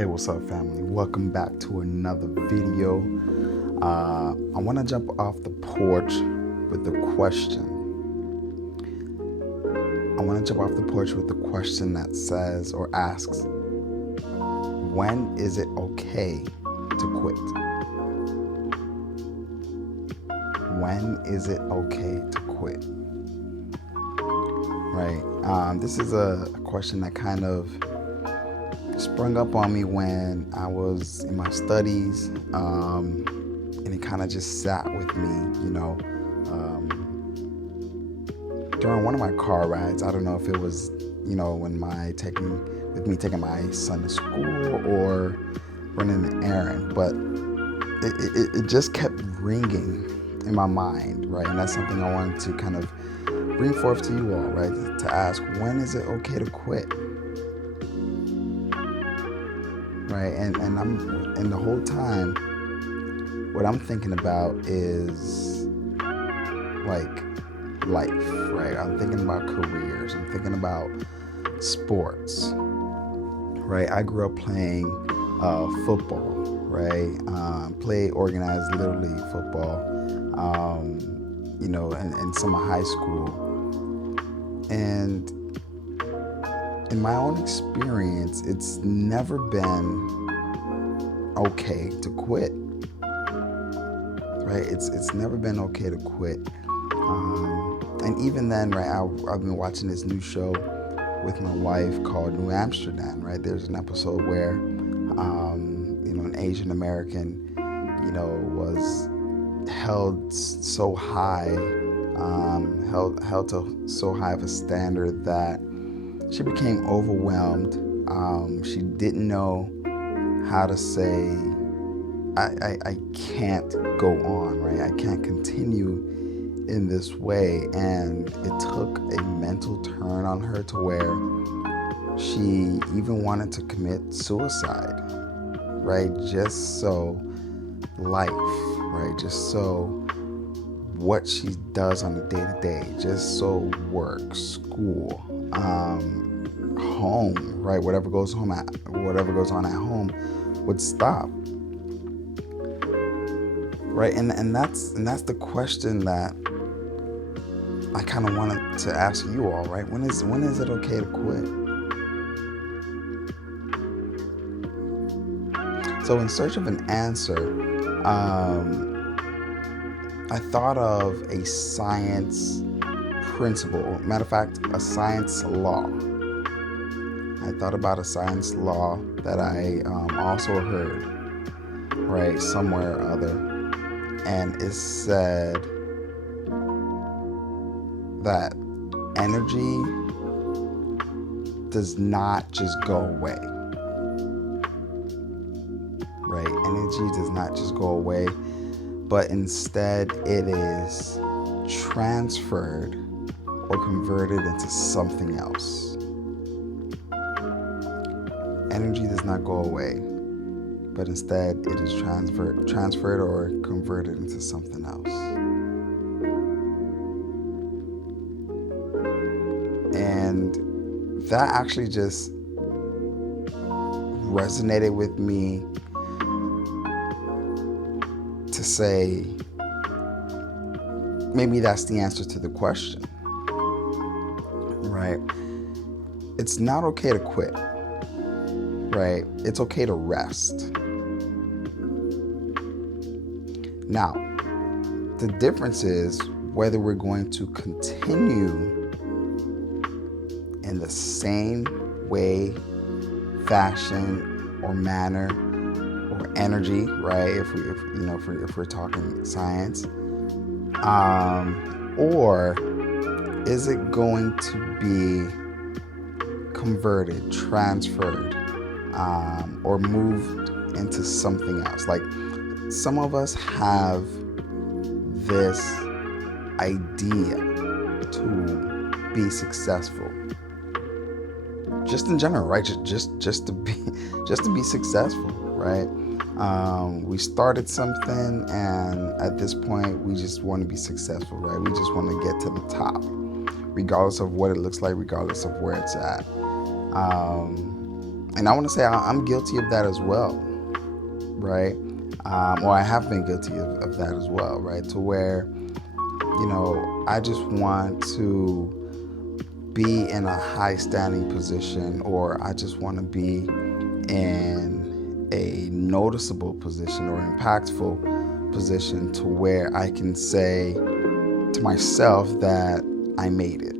Hey, what's up, family? Welcome back to another video. I want to jump off the porch with a question. That says or asks, when is it okay to quit? When is it okay to quit? Right. This is a question that kind of sprung up on me when I was in my studies, and it kind of just sat with me, during one of my car rides. I don't know if it was, when me taking my son to school or running an errand, but it just kept ringing in my mind, right? And that's something I wanted to kind of bring forth to you all, right? To ask, when is it okay to quit? Right, and the whole time, what I'm thinking about is like life, right? I'm thinking about careers. I'm thinking about sports, right? I grew up playing football, right? Play organized little league football, in some high school, and in my own experience, it's never been okay to quit, right? It's never been okay to quit. And even then, right, I've been watching this new show with my wife called New Amsterdam, right? There's an episode where, an Asian American, was held so high, held to so high of a standard that she became overwhelmed. She didn't know how to say, I can't go on, right? I can't continue in this way. And it took a mental turn on her to where she even wanted to commit suicide, right? Just so life, right? Just so what she does on a day-to-day, just so work, school, home, right? Whatever goes on at home would stop, right? And that's the question that I kind of wanted to ask you all, right? When is it okay to quit? So in search of an answer, I thought of a science principle. Matter of fact, a science law. I thought about a science law that I also heard, right, somewhere or other. And it said that energy does not just go away, right? Energy does not just go away, but instead it is transferred or converted into something else. Energy does not go away, but instead it is transferred or converted into something else. And that actually just resonated with me to say, maybe that's the answer to the question, right? It's not okay to quit, right? It's okay to rest. Now, the difference is whether we're going to continue in the same way, fashion, or manner, or energy, right? If we're talking science, or is it going to be converted, transferred, or moved into something else? Like, some of us have this idea to be successful, just in general, right? Just to be successful, right? We started something, and at this point, we just want to be successful, right? We just want to get to the top, regardless of what it looks like, regardless of where it's at. And I want to say I'm guilty of that as well, right? Or I have been guilty of that as well, right? To where, I just want to be in a high standing position, or I just want to be in a noticeable position or impactful position to where I can say to myself that I made it,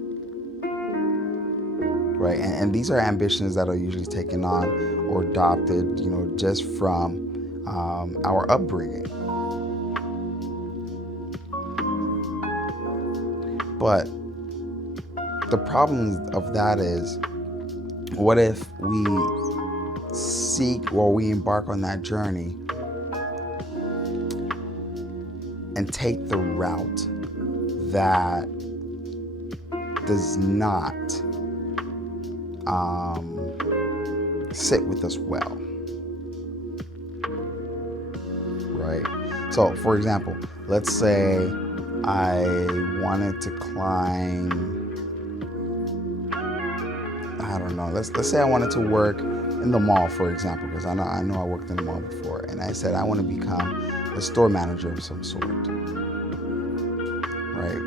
right? And these are ambitions that are usually taken on or adopted, just from our upbringing. But the problem of that is, what if we seek or we embark on that journey and take the route that does not sit with us well, right? So, for example, let's say I wanted to climb, I don't know, let's say I wanted to work in the mall, for example, because I know I worked in the mall before, and I said I want to become a store manager of some sort, right?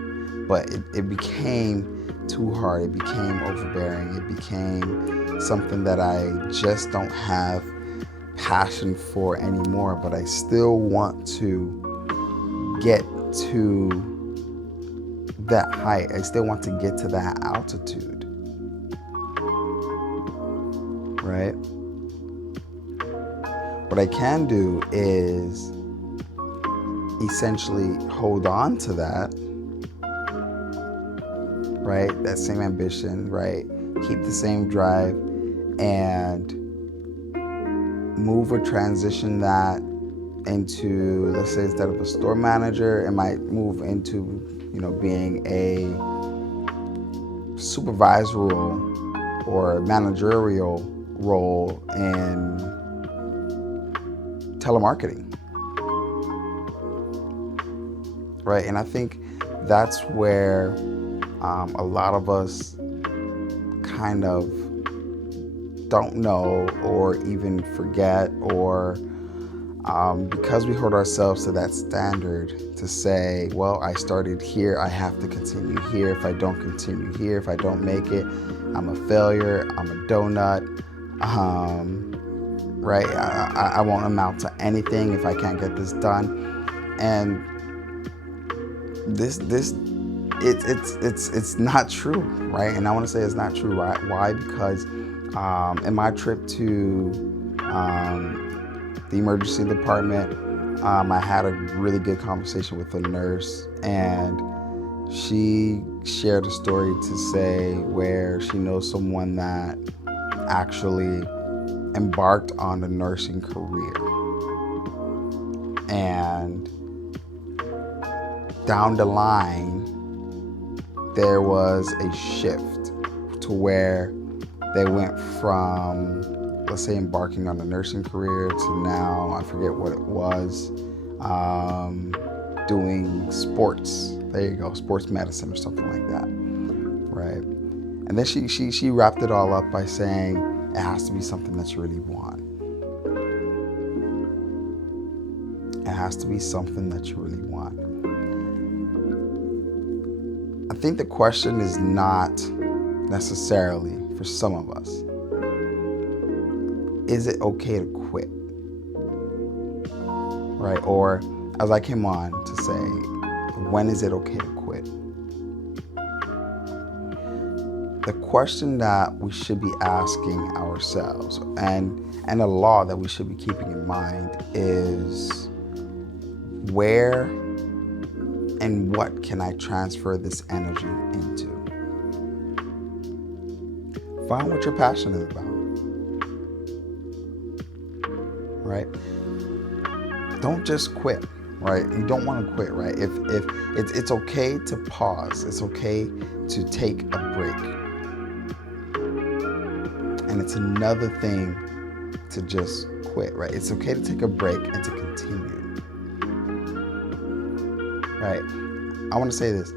But it became too hard. It became overbearing. It became something that I just don't have passion for anymore, but I still want to get to that height. I still want to get to that altitude, right? What I can do is essentially hold on to that, right? That same ambition, right? Keep the same drive and move or transition that into, let's say, instead of a store manager, it might move into, being a supervisorial or managerial role in telemarketing, right? And I think that's where a lot of us kind of don't know or even forget, or because we hold ourselves to that standard to say, well, I started here, I have to continue here. If I don't continue here, if I don't make it, I'm a failure, I'm a donut, right? I won't amount to anything if I can't get this done. And it's not true, right? And I want to say it's not true, right? Why? Because in my trip to the emergency department, I had a really good conversation with a nurse, and she shared a story to say where she knows someone that actually embarked on a nursing career, and down the line there was a shift to where they went from, let's say, embarking on a nursing career to now, I forget what it was, doing sports. There you go, sports medicine or something like that, right? And then she wrapped it all up by saying it has to be something that you really want. It has to be something that you really want. I think the question is not necessarily, for some of us, is it okay to quit? Right? Or, as I came on to say, when is it okay to quit? The question that we should be asking ourselves, and a law that we should be keeping in mind, is where and what can I transfer this energy into? Find what you're passionate about, right? Don't just quit, right? You don't want to quit, right? If it's okay to pause, it's okay to take a break, and it's another thing to just quit, right? It's okay to take a break and to continue. Right. I want to say this.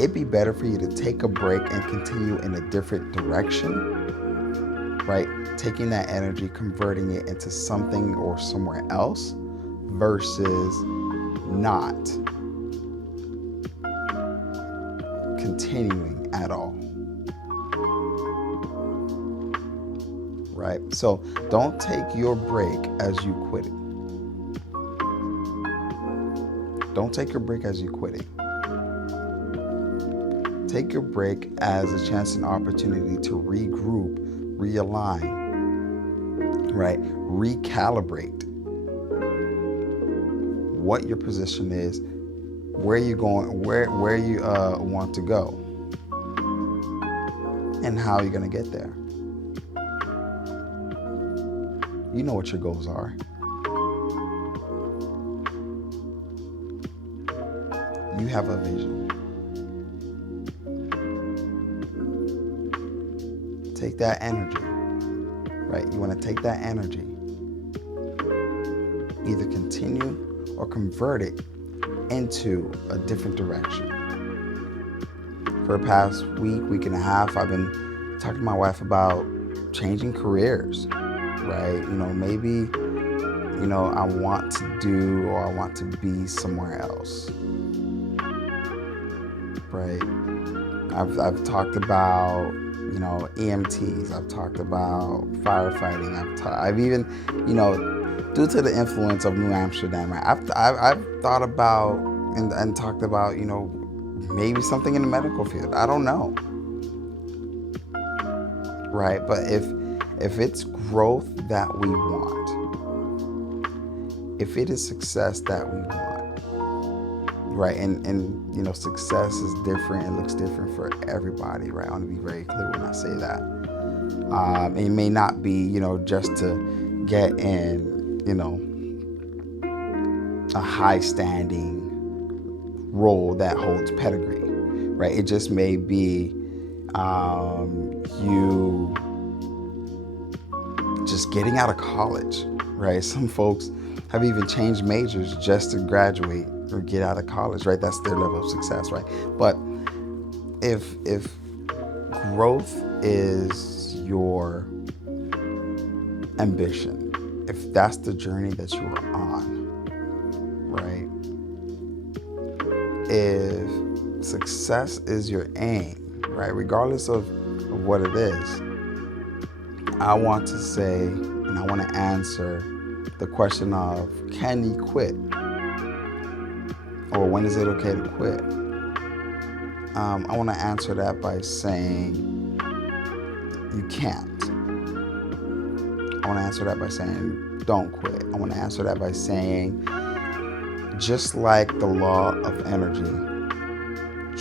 It'd be better for you to take a break and continue in a different direction, right? taking that energy, converting it into something or somewhere else versus not continuing at all. Right? So don't take your break as you quit it. Don't take your break as you quit it. Take your break as a chance and opportunity to regroup, realign, right? Recalibrate what your position is, where you're going, where you want to go, and how you're going to get there. You know what your goals are. You have a vision. Take that energy, right? You want to take that energy, either continue or convert it into a different direction. For the past week and a half, I've been talking to my wife about changing careers, right? Maybe, I want to do or I want to be somewhere else, right? I've talked about, EMTs. I've talked about firefighting. I've even, due to the influence of New Amsterdam, right? I've thought about and talked about, maybe something in the medical field. I don't know, right? But if it's growth that we want, if it is success that we want, right? And success is different. It looks different for everybody, right? I want to be very clear when I say that. It may not be, just to get in, a high standing role that holds pedigree, right? It just may be you just getting out of college, right? Some folks have even changed majors just to graduate or get out of college, right? That's their level of success, right? But if growth is your ambition, if that's the journey that you are on, right? If success is your aim, right? Regardless of what it is, I want to say, and I want to answer the question of, can you quit? Or when is it okay to quit? I want to answer that by saying you can't. I want to answer that by saying don't quit. I want to answer that by saying, just like the law of energy,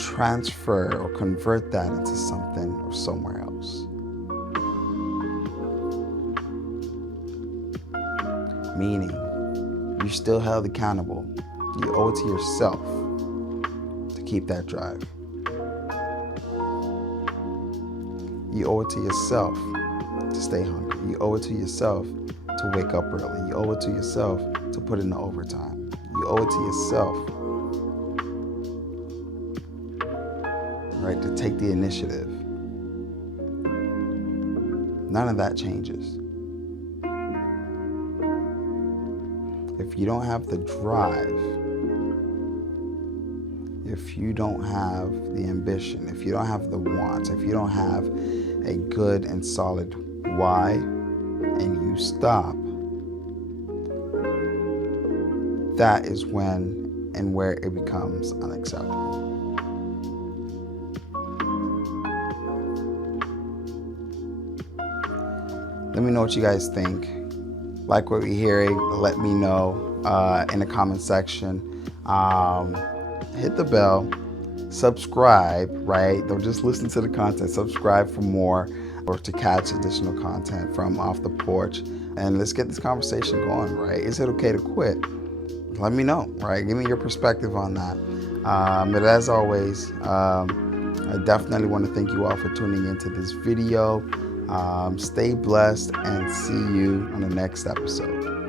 transfer or convert that into something or somewhere else. Meaning, you're still held accountable. You owe it to yourself to keep that drive. You owe it to yourself to stay hungry. You owe it to yourself to wake up early. You owe it to yourself to put in the overtime. You owe it to yourself, right, to take the initiative. None of that changes. If you don't have the drive, if you don't have the ambition, if you don't have the wants, if you don't have a good and solid why, and you stop, that is when and where it becomes unacceptable. Let me know what you guys think. Like what we're hearing, let me know in the comment section. Hit the bell, subscribe, right? Don't just listen to the content, subscribe for more or to catch additional content from Off the Porch. And let's get this conversation going, right? Is it okay to quit? Let me know, right? Give me your perspective on that. But as always, I definitely want to thank you all for tuning into this video. Stay blessed and see you on the next episode.